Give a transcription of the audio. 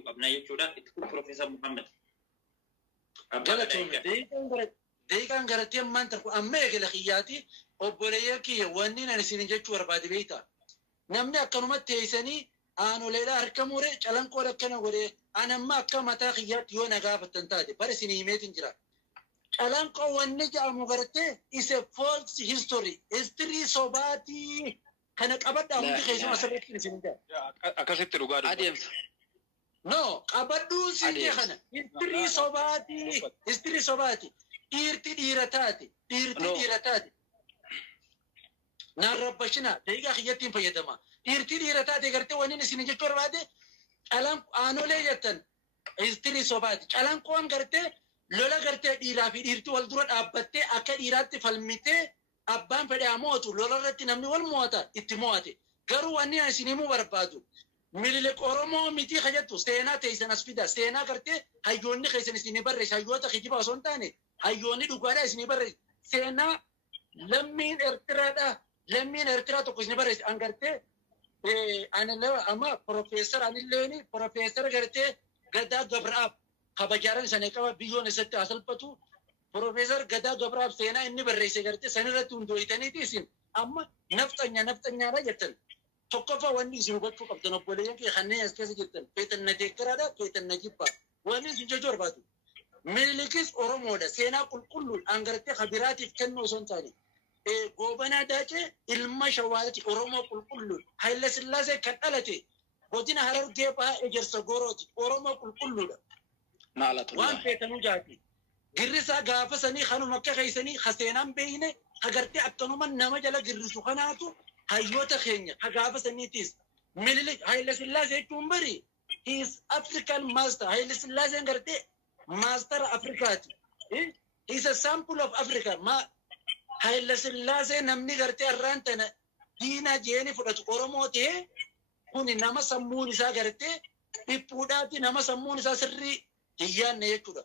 قبنا يجودا تكون بروفيسور محمد ديكان غرتي ما انت امي خلقياتي وبوليكي ونينا نسينجچ وربادي بيتا نمني اكنمت تيسني انو ليلا اركموري چلن قولكنا وري انا ما كمتا خيات يو نغافتنتادي برسيني ميتنجرا چلن قوني جامو غرتي is a false history sobati kana qabada mun khayso asabti nisinda akasitti rugaadu ademsa no qabadu sinde khana history sobati irti diratati narabashina deiga khiyatin fayadama irti diratati garte wani nisinje chorbade alam anole yatan history sobati alam kon garte lola garte dira fi irti wal dura dabbatte akka diratti falmite abban fede amotu lola ratti namni wal mota itimoate garu wani asinimu barbadu milile oromo miti khajatu sena taysan asfida sena garte hayyonni khaysan isini barre hayyota khijiba sontane hayyonni dugara isini barre sena lammin ertira to kusni barre angarte anala ama professor garte gada gabrab khabajaran saneka biyon sette asalpatu professor gada gabrab sena inni barre se garte saniratu ndoitani tisin amma naftanya ra jatan tokkofa wanni isin gochuu qabdan obboleeyyan kee kanneen as keessa jirtan feetan na deekkaraadha feetan na jibba wanni isin jechuu barbaadu mililikis oromoodha seenaa qulqulluun angartee kabiraatiif kennuu osoo hin taane goobanaa daacee ilma shawaadati oromoo qulqulluun hayila sillaasee kan dhalate godina harargee bahaa ejersa gorooti oromoo qulqulluudha waan feetanuu jaati girrisaa gaafa sanii kanuma akka keeysanii haseenaan beeyne hagartee akkanuma nama jala girrisu kanaatu hayyota keenya hagaafa saniitis mililik hayla sillaasee jechuun bari he is African master hayla sillaaseen gartee master Afrikaati he is a sample of Africa ma hayla sillaasee namni gartee arraan tana diina jeeni fudhatu oromoo ta'e kuni nama sammuun isaa gartee dhiphuudhaati nama sammuun isaa sirrii hiyyaanne jechuudha.